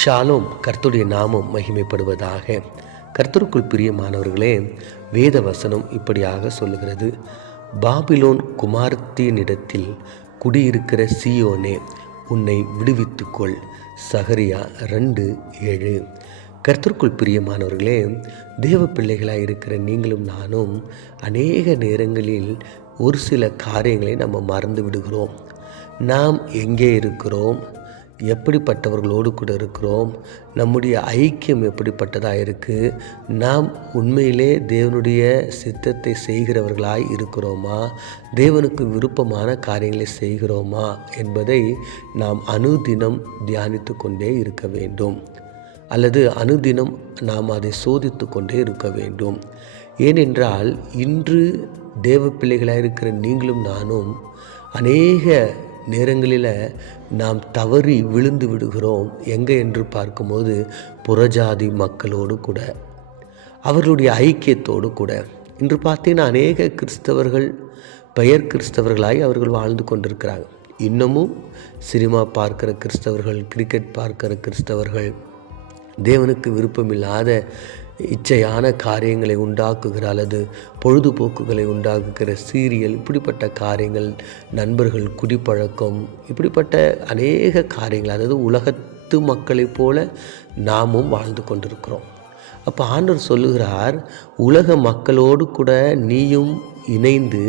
Shalom. கர்த்தருடைய நாமம் மகிமைப்படுவதாக. கர்த்தருக்குள் பிரியமானவர்களே, வேத வசனம் இப்படியாக சொல்லுகிறது: பாபிலோன் குமாரத்தினிடத்தில் குடியிருக்கிற சீயோனே, உன்னை விடுவித்துக்கொள். சகரியா 2:7. கர்த்தருக்குள் பிரியமானவர்களே, தேவ பிள்ளைகளாக இருக்கிற நீங்களும் நானும் அநேக நேரங்களில் ஒரு சில காரியங்களை நம்ம மறந்து விடுகிறோம். நாம் எங்கே இருக்கிறோம், எப்படிப்பட்டவர்களோடு கூட இருக்கிறோம், நம்முடைய ஐக்கியம் எப்படிப்பட்டதாக இருக்குது, நாம் உண்மையிலே தேவனுடைய சித்தத்தை செய்கிறவர்களாய் இருக்கிறோமா, தேவனுக்கு விருப்பமான காரியங்களை செய்கிறோமா என்பதை நாம் அனுதினம் தியானித்து கொண்டே இருக்க வேண்டும். அல்லது அனுதினம் நாம் அதை சோதித்து கொண்டே இருக்க வேண்டும். ஏனென்றால் இன்று தேவ பிள்ளைகளாக இருக்கிற நீங்களும் நானும் அநேக நேரங்களில் நாம் தவறி விழுந்து விடுகிறோம். எங்கே என்று பார்க்கும்போது புறஜாதி மக்களோடு கூட, அவர்களுடைய ஐக்கியத்தோடு கூட. இன்று பார்த்தீங்கன்னா அநேக கிறிஸ்தவர்கள் பெயர் கிறிஸ்தவர்களாய் அவர்கள் வாழ்ந்து கொண்டிருக்கிறாங்க. இன்னமும் சினிமா பார்க்கிற கிறிஸ்தவர்கள், கிரிக்கெட் பார்க்கிற கிறிஸ்தவர்கள், தேவனுக்கு விருப்பமில்லாத இச்சையான காரியங்களை உண்டாக்குகிற அல்லது பொழுதுபோக்குகளை உண்டாக்குகிற சீரியல், இப்படிப்பட்ட காரியங்கள், நண்பர்கள், குடிப்பழக்கம், இப்படிப்பட்ட அநேக காரியங்கள், அதாவது உலகத்து மக்களைப் போல நாமும் வாழ்ந்து கொண்டிருக்கிறோம். அப்போ ஆண்டவர் சொல்லுகிறார், உலக மக்களோடு கூட நீயும் இணைந்து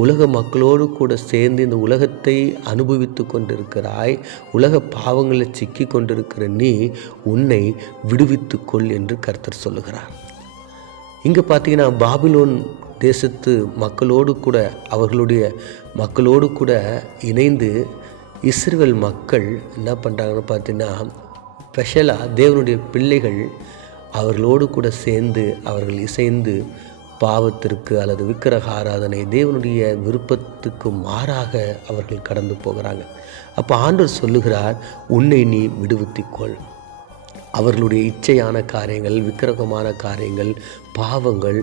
உலக மக்களோடு கூட சேர்ந்து இந்த உலகத்தை அனுபவித்து கொண்டிருக்கிறாய். உலக பாவங்களில் சிக்கி கொண்டிருக்கிற நீ உன்னை விடுவித்துக்கொள் என்று கர்த்தர் சொல்லுகிறார். இங்கே பார்த்தீங்கன்னா பாபிலோன் தேசத்து மக்களோடு கூட, அவர்களுடைய மக்களோடு கூட இணைந்து இஸ்ரவேல் மக்கள் என்ன பண்ணுறாங்கன்னு பார்த்தீங்கன்னா, ஸ்பெஷலாக தேவனுடைய பிள்ளைகள் அவர்களோடு கூட சேர்ந்து அவர்கள் இசைந்து பாவத்திற்கு அல்லது விக்கிரக ஆராதனை, தேவனுடைய விருப்பத்துக்கு மாறாக அவர்கள் கடந்து போகிறாங்க. அப்போ ஆண்டவர் சொல்லுகிறார், உன்னை நீ விடுவித்துக்கொள். அவர்களுடைய இச்சையான காரியங்கள், விக்கிரகமான காரியங்கள், பாவங்கள்,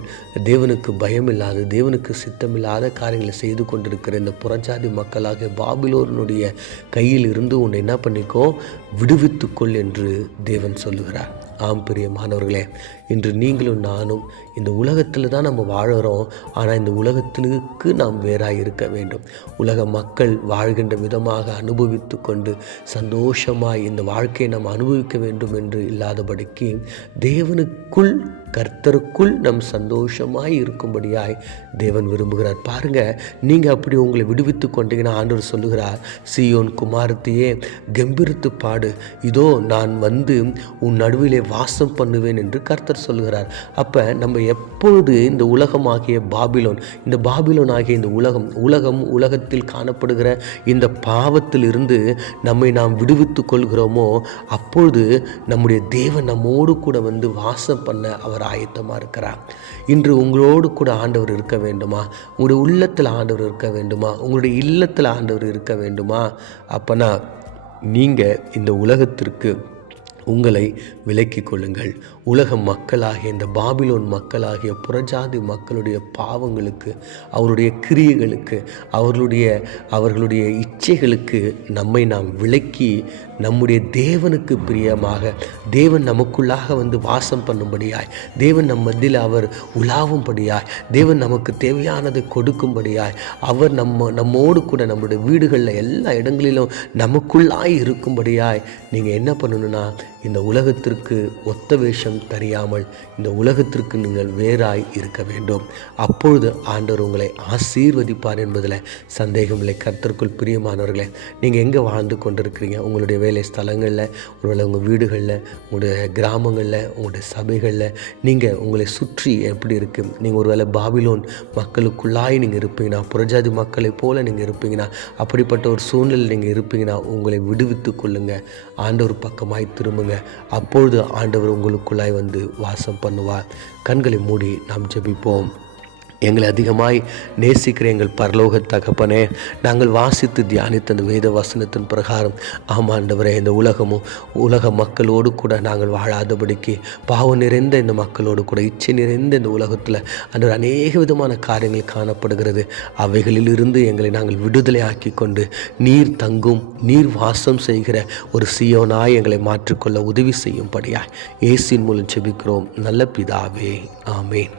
தேவனுக்கு பயமில்லாத, தேவனுக்கு சித்தமில்லாத காரியங்களை செய்து கொண்டிருக்கிற இந்த புறஜாதி மக்களாக பாபிலோனுடைய கையில் இருந்து உன்னை என்ன பண்ணிக்கோ, விடுவித்துக்கொள் என்று தேவன் சொல்லுகிறார். ஆம் பிரியமானவர்களே, இன்று நீங்களும் நானும் இந்த உலகத்தில் தான் நம்ம வாழுகிறோம். ஆனால் இந்த உலகத்திற்கு நாம் வேறாக இருக்க வேண்டும். உலக மக்கள் வாழ்கின்ற விதமாக அனுபவித்து கொண்டு சந்தோஷமாய் இந்த வாழ்க்கையை நாம் அனுபவிக்க வேண்டும் என்று இல்லாதபடிக்கு தேவனுக்குள், கர்த்தருக்குள் நம் சந்தோஷமாய் இருக்கும்படியாய் தேவன் விரும்புகிறார். பாருங்கள், நீங்கள் அப்படி உங்களை விடுவித்து கொண்டீங்கன்னா ஆண்டவர் சொல்லுகிறார், சீயோன் குமாரத்தையே கம்பீரித்து பாடு, இதோ நான் வந்து உன் நடுவிலே வாசம் பண்ணுவேன் என்று கர்த்தர் சொல்லுகிறார். அப்போ நம்ம எப்பொழுது இந்த உலகமாகிய பாபிலோன், இந்த பாபிலோன் ஆகிய இந்த உலகத்தில் காணப்படுகிற இந்த பாவத்தில் இருந்து நம்மை நாம் விடுவித்து கொள்கிறோமோ, அப்பொழுது நம்முடைய தேவன் நம்மோடு கூட வந்து வாசம் பண்ண அவர் ஆயத்தமாக இருக்கிறார். இன்று உங்களோடு கூட ஆண்டவர் இருக்க வேண்டுமா? உங்களுடைய உள்ளத்தில் ஆண்டவர் இருக்க வேண்டுமா? உங்களுடைய இல்லத்தில் ஆண்டவர் இருக்க வேண்டுமா? அப்போனா நீங்கள் இந்த உலகத்திற்கு உங்களை விலக்கி கொள்ளுங்கள். உலக மக்களாகிய இந்த பாபிலோன் மக்களாகிய புறஜாதி மக்களுடைய பாவங்களுக்கு, அவருடைய கிரியைகளுக்கு, அவர்களுடைய இச்சைகளுக்கு நம்மை நாம் விலக்கி நம்முடைய தேவனுக்கு பிரியமாக, தேவன் நமக்குள்ளாக வந்து வாசம் பண்ணும்படியாய், தேவன் நம் மத்தியில் அவர் உலாவும்படியாய், தேவன் நமக்கு தேவையானதை கொடுக்கும்படியாய், அவர் நம்மோடு கூட நம்முடைய வீடுகளில் எல்லா இடங்களிலும் நமக்குள்ளாய் இருக்கும்படியாய் நீங்கள் என்ன பண்ணணும்னா, இந்த உலகத்திற்கு ஒத்த வேஷம் தெரியாமல் இந்த உலகத்திற்கு நீங்கள் வேறாய் இருக்க வேண்டும். அப்பொழுது ஆண்டவர் உங்களை ஆசீர்வதிப்பார் என்பதில் சந்தேகமில்லை. கர்த்தருக்குள் பிரியமானவர்களே, நீங்கள் எங்கே வாழ்ந்து கொண்டிருக்கிறீங்க? உங்களுடைய வேலை ஸ்தலங்களில், ஒருவேளை உங்கள் வீடுகளில், உங்களுடைய கிராமங்களில், உங்களுடைய சபைகளில், நீங்கள் உங்களை சுற்றி எப்படி இருக்குது? நீங்கள் ஒருவேளை பாபிலோன் மக்களுக்குள்ளாய் நீங்கள் இருப்பீங்கன்னா, புறஜாதி மக்களை போல் நீங்கள் இருப்பீங்கன்னா, அப்படிப்பட்ட ஒரு சூழ்நிலை நீங்கள் இருப்பீங்கன்னா உங்களை விடுவித்து கொள்ளுங்கள். ஆண்டவர் பக்கமாய் திரும்புங்க. அப்பொழுது ஆண்டவர் உங்களுக்குள்ளாய் வந்து வாசம் பண்ணுவார். கண்களை மூடி நாம் ஜெபிப்போம். எங்களை அதிகமாய் நேசிக்கிற எங்கள் பரலோக தகப்பனே, நாங்கள் வாசித்து தியானித்த அந்த வேத வசனத்தின் பிரகாரம் ஆமாண்டவரே, இந்த உலக மக்களோடு கூட நாங்கள் வாழாதபடிக்கு பாவம் நிறைந்த இந்த மக்களோடு கூட இச்சை நிறைந்த இந்த உலகத்தில் அந்த அநேக விதமான காரியங்கள் காணப்படுகிறது. அவைகளிலிருந்து எங்களை நாங்கள் விடுதலை ஆக்கி கொண்டு நீர் தங்கும் நீர் வாசம் செய்கிற ஒரு சீயோனாய் எங்களை மாற்றிக்கொள்ள உதவி செய்யும்படியாய் இயேசுவின் மூலம் ஜெபிக்கிறோம் நல்ல பிதாவே, ஆமேன்.